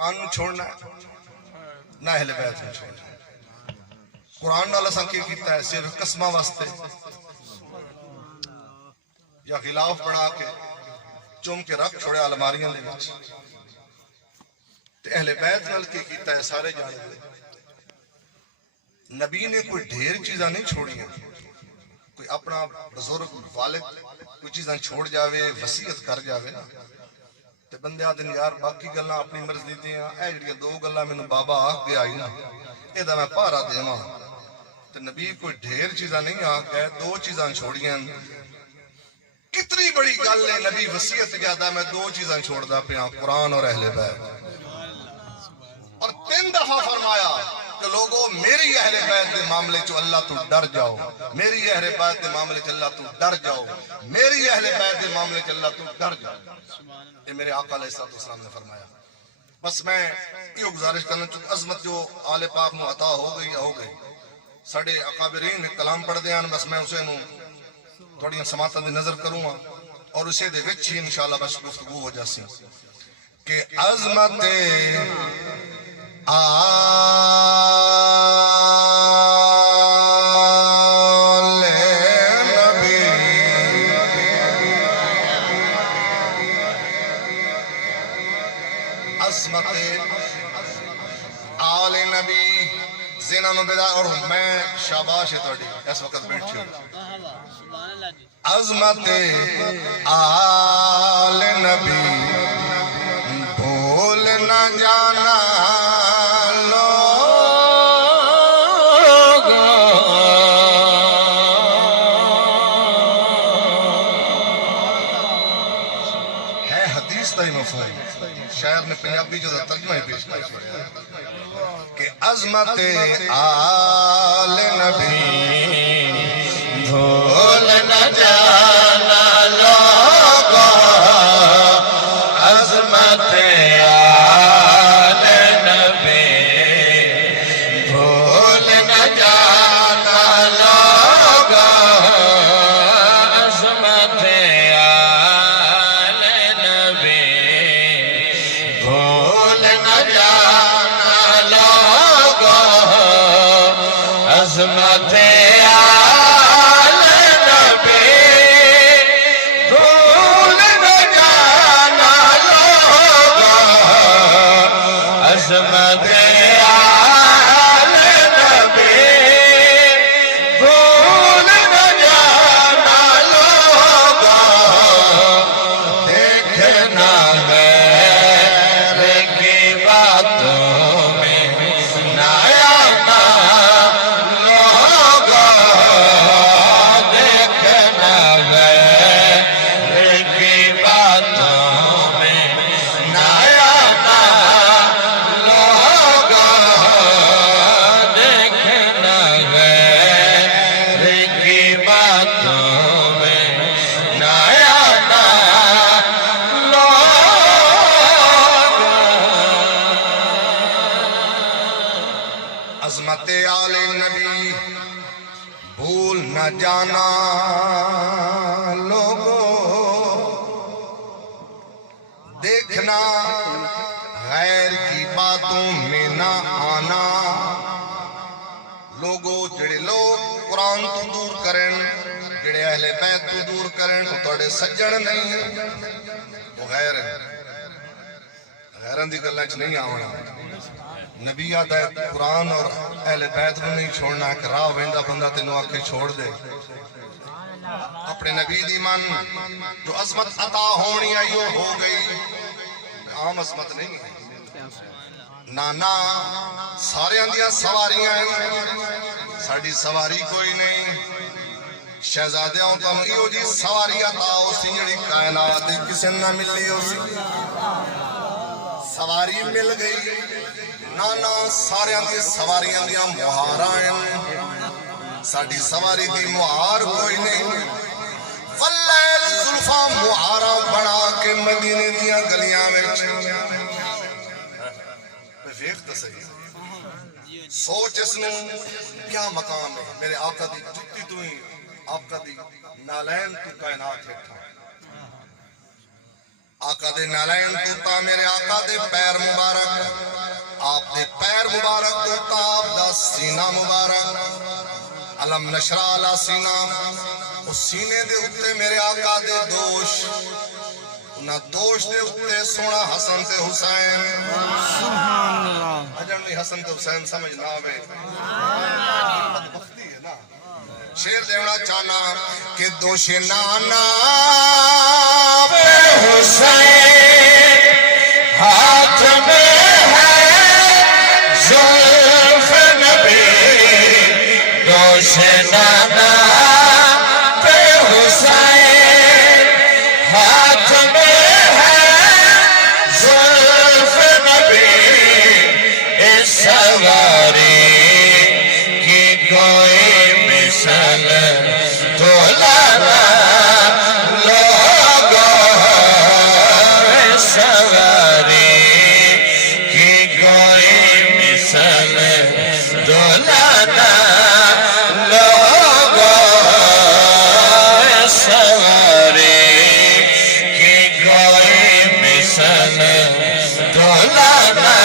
قرآن چھوڑنا ہے نہ اہل بیت میں چھوڑنا ہے. قرآن نال اساں کی کیتا ہے صرف قسمہ واسطے یا خلاف بنا کے چوم کے رکھ چھوڑے الماریاں دے وچ. تے اہل بیت نال کی کیتا ہے سارے جانے دے. نبی نے کوئی ڈھیر چیزاں نہیں چھوڑیاں. کوئی اپنا بزرگ والد کوئی چیزاں چھوڑ جاوے وصیت کر جاوے نا تے بندے آدھن یار باقی گلاں اپنی مرضی دیاں اے جڑیاں دو گلاں مینوں بابا آکھ کے آئی نا اے دا میں پارا دیواں. تے نبی کوئی ڈھیر چیزاں نہیں آکھ گئے دو چیزاں چھوڑیاں. کتنی بڑی گل ہے نبی وصیت کیا میں دو چیزاں چھوڑدا پیا قرآن اور اہل بیت. اور 3 دفعہ فرمایا کہ لوگوں میری اہل بیت کے معاملے چ اللہ تو ڈر جاؤ. میری اہل بیت کے معاملے چ اللہ تو ڈر جاؤ. میری اہل بیت کے معاملے چ اللہ تو ڈر جاؤ. یہ میرے آقا علیہ السلام نے فرمایا. بس میں یہ گزارش کرنا چونکہ عظمت جو آل پاک نو عطا ہو گئی ساڑھے اکابرین کلام پڑھ دیاں بس میں اسے نو تھوڑی سماعتاں دی نظر کروں گا اور اسے دے وچ ہی انشاءاللہ بس گفتگو ہو جاسی کہ عظمت آل نبی زینہ نو بیدار. اور میں شاباش ہے توڑی اس وقت بیٹھی ہوں. عظمت آل نبی بھول نہ جانا ہے حدیث تا ہی مفہوم. شاعر نے پنجابی جو ترجمہ ہی پیش کیا کہ عظمت آل نبی بھول نہ جانا لوگو. عظمت آل نبی بھول نہ جانا لوگو. عظمت آل نبی بھول نہ جانا لوگو. عظمت عظمت آل نبی بھول نہ جانا لوگو. دیکھنا غیر کی باتوں میں نہ آنا. لوگو جڑے لوگ قرآن تو دور کریں جڑے اہل بیت تو دور کریں تو توڑے سجن نہیں وہ غیر ہے. غیران دی گلہ چ نہیں آونا. نبی آدھا ہے قرآن اور اہل بیت کو نہیں چھوڑنا کہ راہ ویندہ بندہ تینوں آکے چھوڑ دے. اپنے نبی دی من جو عظمت عطا ہونی آئیو ہو گئی عام عظمت نہیں ہے. نانا سارے اندیاں سواریاں ہیں ساڑھی سواری کوئی نہیں. شہزادے ہوں تو ایو جی سواری عطا ہو سی جڑی کائنات کسی نہ ملی ہو سی. سواری مل گئی نانا سارے اندی سواری اندیاں مہارائیں ساڑھی سواری دی مہار کوئی نہیں. واللیل ظلفہ مہارہ بڑا کے مدینے دیاں گلیاں میں ویخت صحیح سوچ اس نو کیا مقام ہے. میرے آقا دی جتی تو ہی آقا دی نالین تو کائنات ہے. آقا دے نالین تو تا میرے آقا دے پیر مبارک مبارک تو تاب دا سینہ مبارک علم نشرہ علی سینہ اس سینے دے اتے میرے آقا دے دوش نہ دوش دے اتے سونا حسن تے حسین سبحان اللہ اجن نہیں حسن تے حسین سمجھ نہ آوے بدبختی ہے نا شیر دیونا چاہنا کہ دوش نانا پہ حسین ہاتھ میں ہے زلف نبی دوش نانا پہ حسین ہاتھ میں ہے زلف نبی اس سواری کی کوئی مثل تو لانا لوگوں اس سواری کی کوئی مثل تو لانا لوگوں اس سواری کی کوئی مثل تو لانا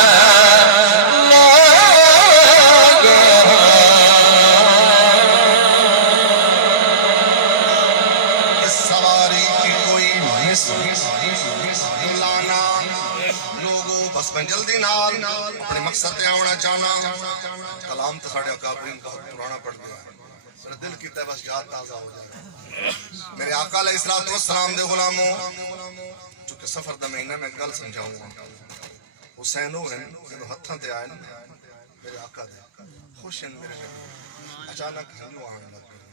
جلدی نال اپنے مقصد تے آونا چاہنا کلام تو ساڑھے اکابرین بہت پرانا پڑ گیا میرا دل کیتا ہے بس یاد تازہ ہو جائے میرے آقا علیہ السلام دے غلاموں چونکہ سفر دا مہینہ میں گل سمجھاؤں گا حسین ہو ہیں جنہوں ہتھاں تے آئے میرے آقا دے خوش ہیں میرے نبی اچانک ہندو آنے لگ گئے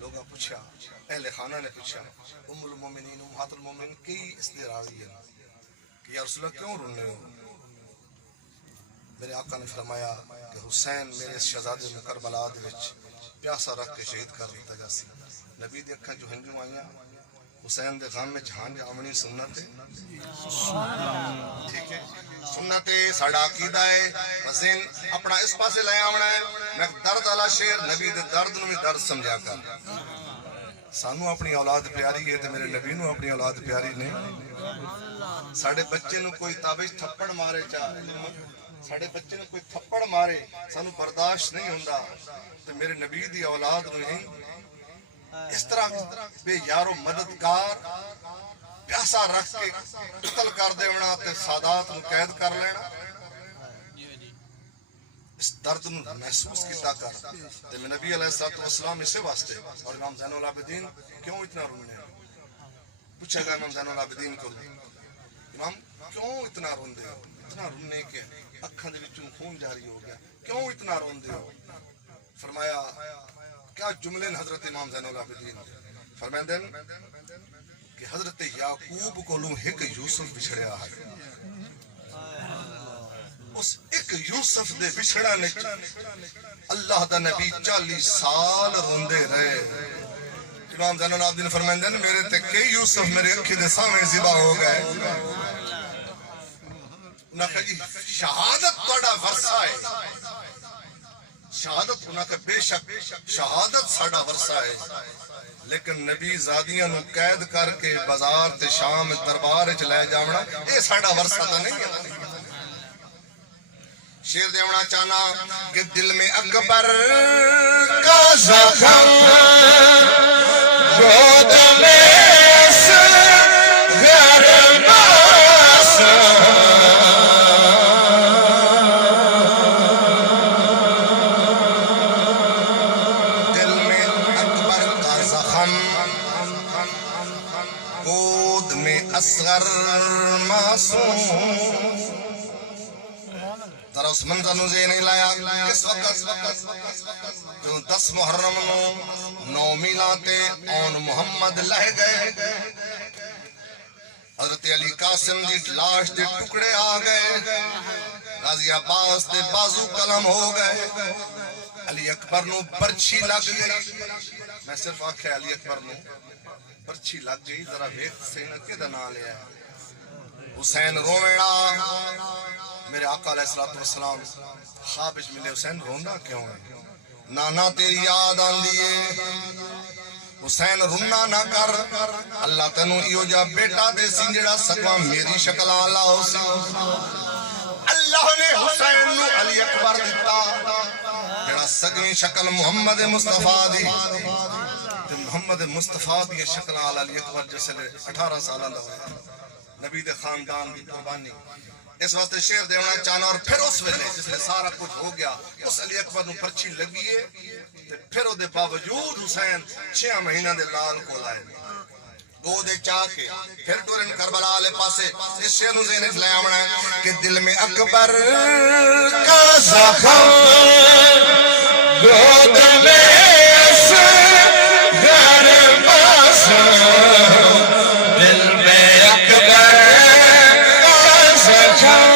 لوگا پوچھا اہل خانہ نے پوچھا ام المومنین امہات المومنین کی اس دے راضی ہے یا رسول اللہ کیوں رونے ہو میرے آقا نے فرمایا کہ حسین میرے شہزادے میں کربلا دے وچ پیاسا رکھ کے شہید کر دیتا جاسی نبی دی اکھاں جو ہنجو آئیاں حسین دے غم میں جہان جامنی سنت ہے ٹھیک ہے سنت ہے ساڑا عقیدہ ہے حسین اپنا اس پاسے لے آونا ہے میں درد والا شیر نبی دے درد نو بھی درد سمجھا کر سانو اپنی اولاد پیاری ہے تے میرے نبی نو اپنی اولاد پیاری نہیں ساڑے بچے نو کوئی تابش تھپڑ مارے ساڑے بچے نو کوئی تھپڑ مارے سانو برداشت نہیں ہوندا تے میرے نبی دی اولاد نو نہیں اس طرح بے یارو مددگار پیاسا رکھ کے قتل کر دیونا تے سادات نو قید کر لینا اس درد نو محسوس کیتا کر تے میں نبی علیہ السلام اسے واسطے اور امام زین العابدین کیوں اتنا رونے پوچھے گا امام زین العابدین کو امام کیوں اتنا روندے ہو اتنا رونے کے اکھاں دے وچوں خون جاری ہو گیا کیوں اتنا روندے ہو فرمایا کیا جملے حضرت امام زین العابدین فرماندے کہ حضرت یعقوب کولوں ایک یوسف بچھڑیا ہے اس ایک یوسف دے بچھڑا نے اللہ دا نبی 40 سال روندے رہے امام زین العابدین فرماندے میرے تے کئی یوسف میرے اکھی دے سامنے ذبح ہو گئے انہاں کہا جی شہادت توڑا ورثہ ہے شہادت انہاں کہ بے شک شہادت ساڑا ورثہ ہے لیکن نبی زادیاں نو قید کر کے بازار تے شام دربار وچ لے جاونا اے ساڑا ورثہ تو نہیں ہے شیر دیونا چاہنا کہ دل میں اکبر کا زخم گود میں غیر دل میں اکبر کا زخم گود میں اصغر معصوم ذرا اس منظر نو ذہن نہیں لایا کس وقت جو 10 محرم نو 9 میلاتے اون محمد لہ گئے حضرت علی قاسم دی لاش دے ٹکڑے آ گئے غازی عباس دے بازو قلم ہو گئے علی اکبر نو پرچھی لگ گئی میں صرف آکھیا علی اکبر نو پرچھی لگ گئی ذرا ویکھ سینا کدا نہ لیا حسین روویڑا میرے آقا علیہ السلام خواب وچ ملے حسین روندا کیوں ہے نانا تیری یاد آندی ہے حسین رونا نہ کر اللہ تینوں ایو جا بیٹا دے سی جڑا سکواں میری شکل آلا ہو سی اللہ نے حسین نو سگویں شکل محمد مصطفیٰ دی تے محمد مصطفیٰ دی شکل آل علی اکبر جسے 18 سالہ دا ہویا نبی دے خاندان دی قربانی اس واسطے شیر دیونا چاہنا اور پھر اس ویلے جس لئے سارا کچھ ہو گیا اس علی اکبر نو پرچی لگیے پھر او دے باوجود حسین 6 مہینہ دے لال کو لائے گو دے چاہ کے پھر ٹورن کربلا لے پاسے اس شیر نو ذہن لے آمنا ہے کہ دل میں اکبر کا زخم گود میں اصغر باسم دل میں اکبر کا زخم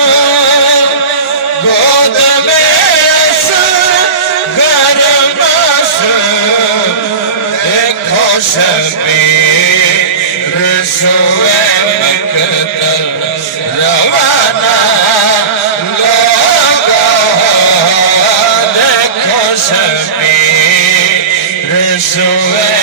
گود میں اصغر باسم دیکھو شبیر سوئے مقتل روانہ لوگا دیکھو شبیر سوئے